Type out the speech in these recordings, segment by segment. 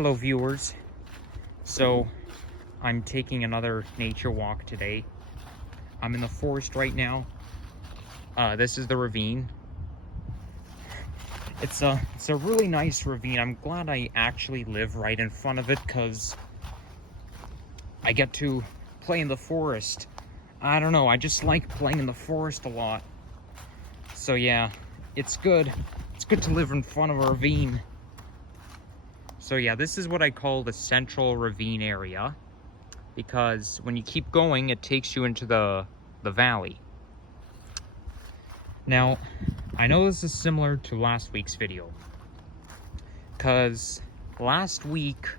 Hello viewers. So I'm taking another nature walk today. I'm in the forest right now. This is the ravine. It's a really nice ravine. I'm glad I actually live right in front of it because I get to play in the forest. I don't know, I just like playing in the forest a lot. So yeah, it's good. It's good to live in front of a ravine. So yeah, this is what I call the central ravine area, because when you keep going, it takes you into the valley. Now, I know this is similar to last week's video, because last week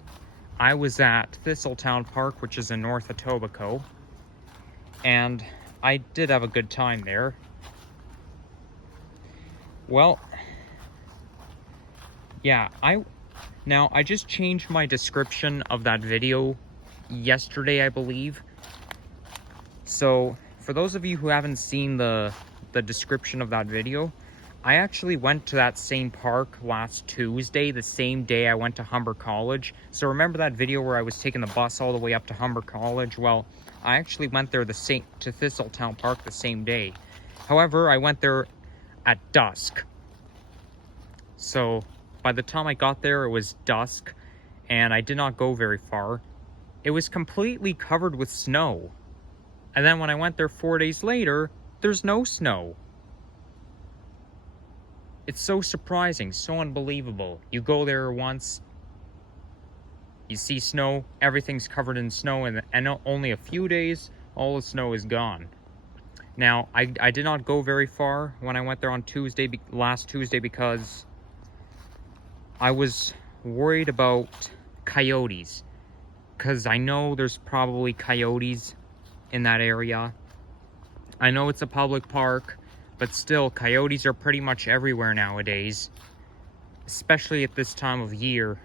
I was at Thistletown Park, which is in North Etobicoke, and I did have a good time there. Well, yeah, I just changed my description of that video yesterday, I believe. So for those of you who haven't seen the description of that video, I actually went to that same park last Tuesday, the same day I went to Humber College. So remember that video where I was taking the bus all the way up to Humber College? Well, I actually went there to Thistletown Park the same day. However, I went there at dusk. So by the time I got there, it was dusk, and I did not go very far. It was completely covered with snow. And then when I went there 4 days later, there's no snow. It's so surprising, so unbelievable. You go there once, you see snow, everything's covered in snow, and only a few days, all the snow is gone. Now, I did not go very far when I went there on last Tuesday, because I was worried about coyotes, because I know there's probably coyotes in that area. I know it's a public park, but still, coyotes are pretty much everywhere nowadays, especially at this time of year,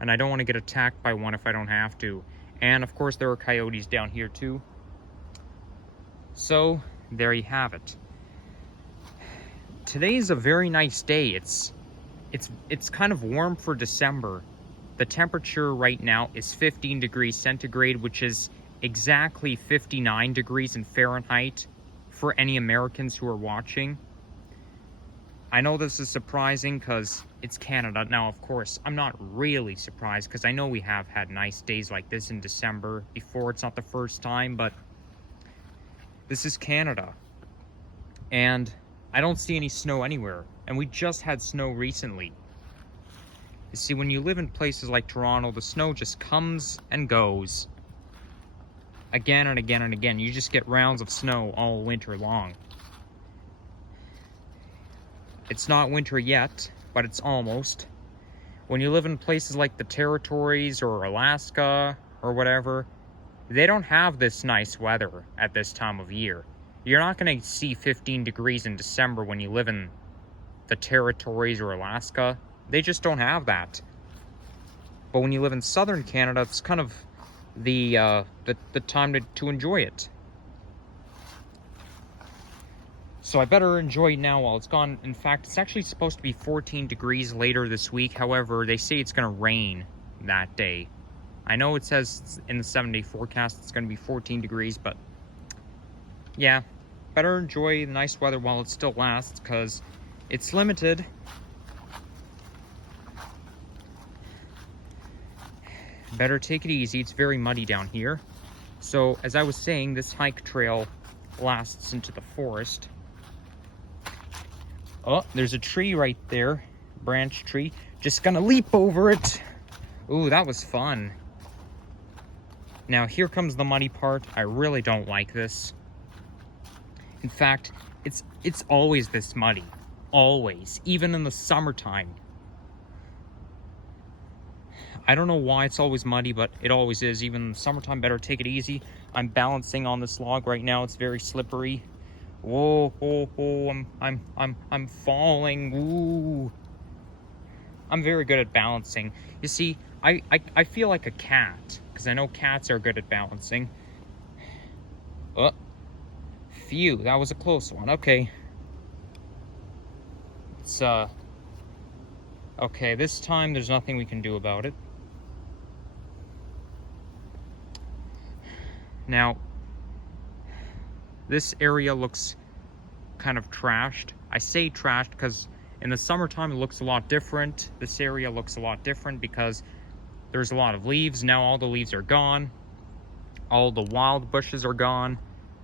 and I don't want to get attacked by one if I don't have to. And of course, there are coyotes down here too. So there you have it. Today's a very nice day. It's kind of warm for December. The temperature right now is 15 degrees centigrade, which is exactly 59 degrees in Fahrenheit for any Americans who are watching. I know this is surprising because it's Canada. Now, of course, I'm not really surprised because I know we have had nice days like this in December before. It's not the first time, but this is Canada. And I don't see any snow anywhere. And we just had snow recently. You see, when you live in places like Toronto, the snow just comes and goes. Again and again and again. You just get rounds of snow all winter long. It's not winter yet, but it's almost. When you live in places like the Territories or Alaska or whatever, they don't have this nice weather at this time of year. You're not going to see 15 degrees in December when you live in the Territories or Alaska. They just don't have that. But when you live in southern Canada, it's kind of the time to enjoy it. So I better enjoy it now while it's gone. In fact, it's actually supposed to be 14 degrees later this week. However, they say it's going to rain that day. I know it says in the 7-day forecast it's going to be 14 degrees, but yeah, better enjoy the nice weather while it still lasts, because it's limited. Better take it easy. It's very muddy down here. So, as I was saying, this hike trail lasts into the forest. Oh, there's a tree right there. Branch tree. Just gonna leap over it. Ooh, that was fun. Now, here comes the muddy part. I really don't like this. In fact, it's always this muddy. Always. Even in the summertime. I don't know why it's always muddy, but it always is. Even in the summertime, better take it easy. I'm balancing on this log right now. It's very slippery. Whoa, whoa, whoa, I'm falling. Ooh. I'm very good at balancing. You see, I feel like a cat, because I know cats are good at balancing. Oh, phew, that was a close one. Okay. It's, okay, this time there's nothing we can do about it. Now, this area looks kind of trashed. I say trashed because in the summertime it looks a lot different. This area looks a lot different because there's a lot of leaves. Now all the leaves are gone. All the wild bushes are gone.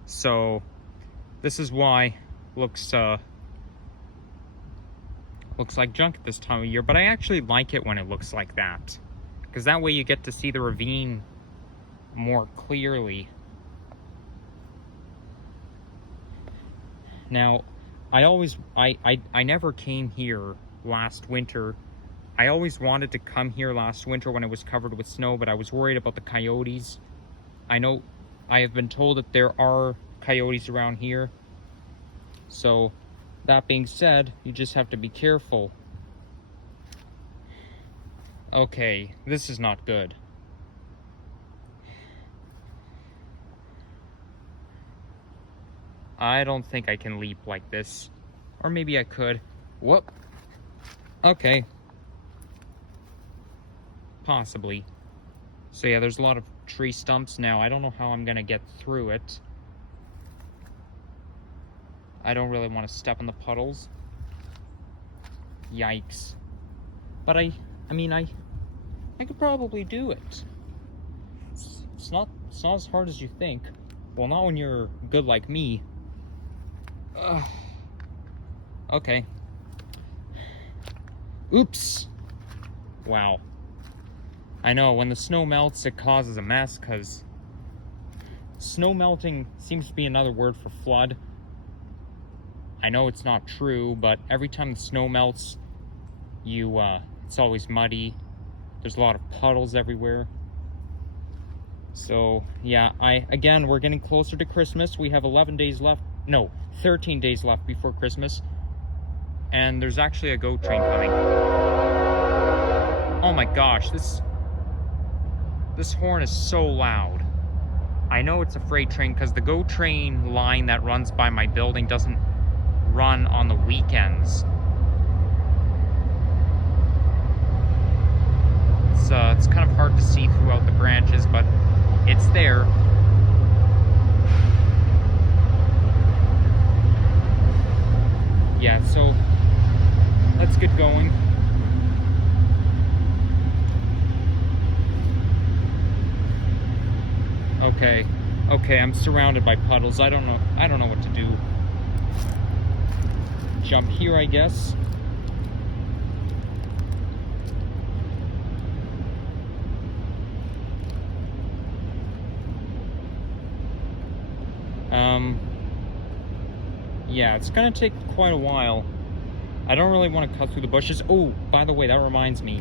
So this is why it looks like junk at this time of year. But I actually like it when it looks like that, because that way you get to see the ravine more clearly. Now, I never came here last winter. I always wanted to come here last winter when it was covered with snow, but I was worried about the coyotes. I know I have been told that there are coyotes around here. So, that being said, you just have to be careful. Okay, this is not good. I don't think I can leap like this. Or maybe I could. Whoop. Okay. Possibly. So yeah, there's a lot of tree stumps now. I don't know how I'm gonna get through it. I don't really want to step in the puddles. Yikes. But I could probably do it. It's not as hard as you think. Well, not when you're good like me. Ugh. Okay. Oops. Wow. I know, when the snow melts, it causes a mess, because snow melting seems to be another word for flood. I know it's not true, but every time the snow melts, it's always muddy. There's a lot of puddles everywhere. So, yeah, again, we're getting closer to Christmas. We have 11 days left. No, 13 days left before Christmas. And there's actually a GO train coming. Oh my gosh, this horn is so loud. I know it's a freight train because the GO train line that runs by my building doesn't run on the weekends. It's kind of hard to see throughout the branches, but it's there. Yeah, so let's get going. Okay, I'm surrounded by puddles. I don't know what to do. Jump here, I guess. Yeah, it's gonna take quite a while. I don't really want to cut through the bushes. Oh, by the way, that reminds me.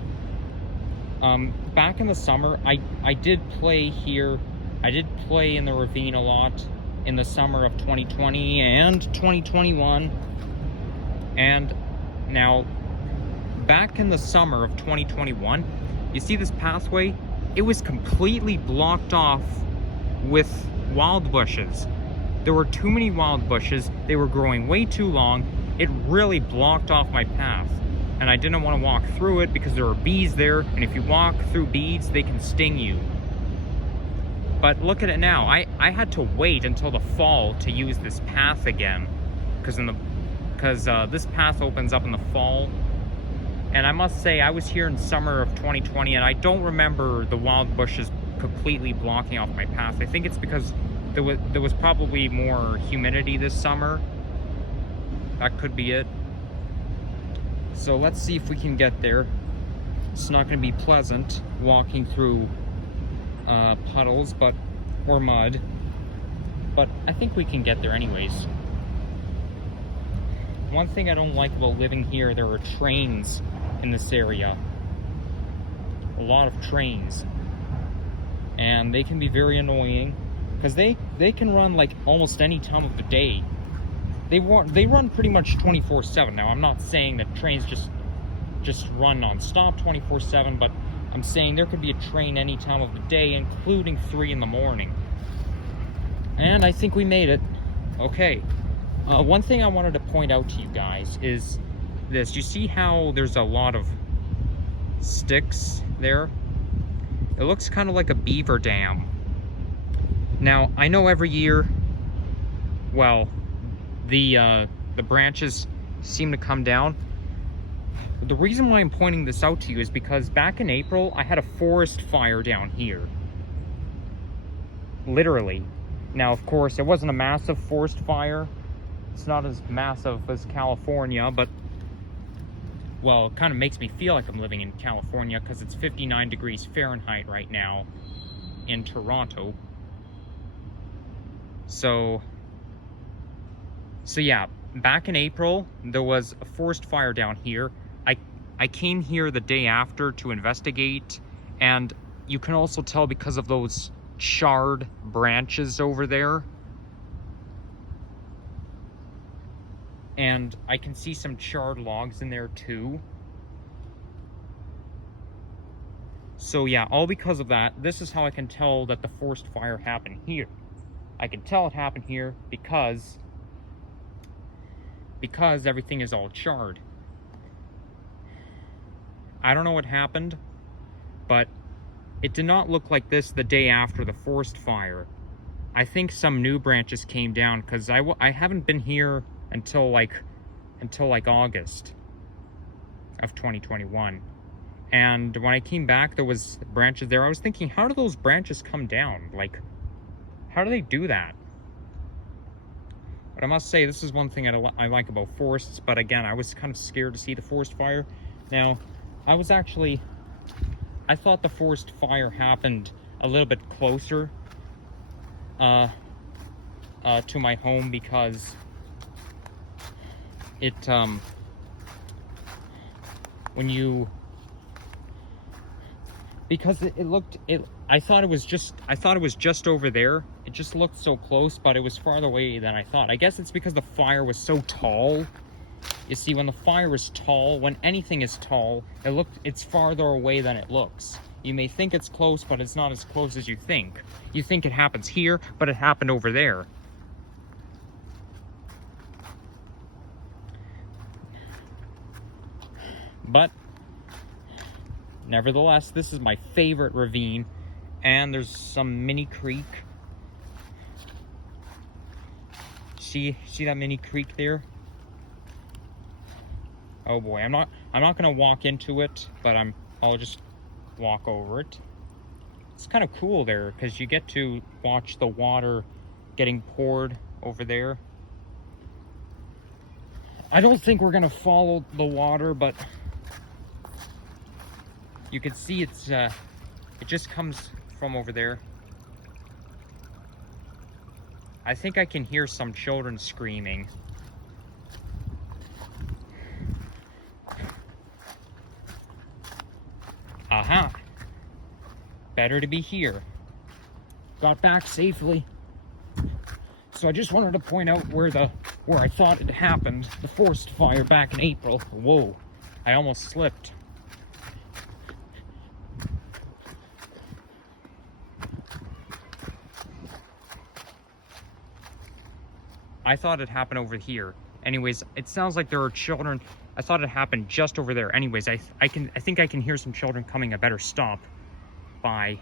Back in the summer, I did play here. I did play in the ravine a lot in the summer of 2020 and 2021. And now, back in the summer of 2021, you see this pathway? It was completely blocked off with wild bushes. There were too many wild bushes. They were growing way too long. It really blocked off my path. And I didn't want to walk through it because there were bees there. And if you walk through bees, they can sting you. But look at it now. I had to wait until the fall to use this path again. Because this path opens up in the fall. And I must say, I was here in summer of 2020 and I don't remember the wild bushes completely blocking off my path. I think it's because there was probably more humidity this summer. That could be it. So let's see if we can get there. It's not going to be pleasant walking through puddles or mud, but I think we can get there anyways. One thing I don't like about living here, there are trains in this area. A lot of trains. And they can be very annoying because they can run like almost any time of the day. They run pretty much 24/7. Now, I'm not saying that trains just run non-stop 24/7, but I'm saying there could be a train any time of the day, including 3 in the morning. And I think we made it. Okay. One thing I wanted to point out to you guys is this. You see how there's a lot of sticks there? It looks kind of like a beaver dam. Now, I know every year, well, the branches seem to come down. The reason why I'm pointing this out to you is because back in April, I had a forest fire down here. Literally. Now, of course, it wasn't a massive forest fire. It's not as massive as California, but, well, it kind of makes me feel like I'm living in California because it's 59 degrees Fahrenheit right now in Toronto. So yeah, back in April, there was a forest fire down here. I came here the day after to investigate, and you can also tell because of those charred branches over there. And I can see some charred logs in there too. So yeah, all because of that. This is how I can tell that the forest fire happened here. I can tell it happened here because everything is all charred. I don't know what happened, but it did not look like this the day after the forest fire. I think some new branches came down because I haven't been here until like August of 2021. And when I came back, there was branches there. I was thinking, how do those branches come down? Like, how do they do that? But I must say, this is one thing I like about forests. But again, I was kind of scared to see the forest fire. Now, I thought the forest fire happened a little bit closer to my home because it I thought it was just over there. It just looked so close, but it was farther away than I thought. I guess it's because the fire was so tall. You see, when the fire is tall, when anything is tall, it's farther away than it looks. You may think it's close, but it's not as close as you think. You think it happens here, but it happened over there. But nevertheless, this is my favorite ravine, and there's some mini creek. See that mini creek there? Oh boy, I'm not gonna walk into it, but I'll just walk over it. It's kind of cool there because you get to watch the water getting poured over there. I don't think we're gonna follow the water, but you can see it just comes from over there. I think I can hear some children screaming. Aha! Better to be here. Got back safely. So I just wanted to point out where I thought it happened, the forest fire back in April. Whoa, I almost slipped. I thought it happened over here. Anyways, it sounds like there are children. I thought it happened just over there. Anyways, I think I can hear some children coming. I better stop. Bye.